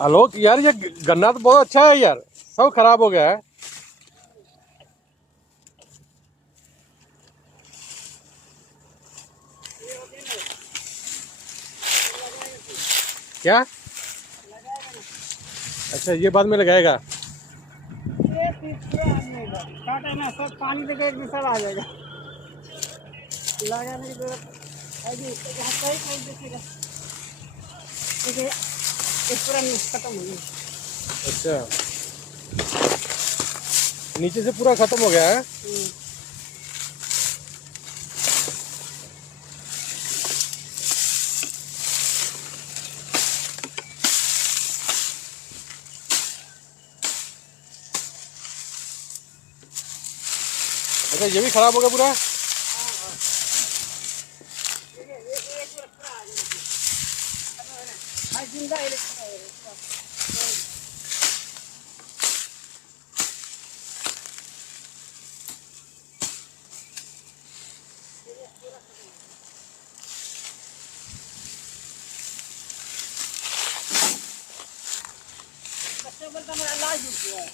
आलोक यार, ये गन्ना तो बहुत अच्छा है यार, सब खराब हो गया है। क्या? अच्छा, ये बाद में लगाएगा। ये पूरा आदमी का काटा ना, सब पानी देके एक दूसरा आ जाएगा। लगाने की जरूरत है जी, तो यहाँ कहीं कहीं देखिएगा, देखिए ये पूरा खत्म हो गया। अच्छा, नीचे से पूरा खत्म हो गया है। अच्छा, ये भी खराब हो गया पूरा। हाँ, जिंदा है लेकिन कच्चे बोलता मेरा लाज उठ गया है।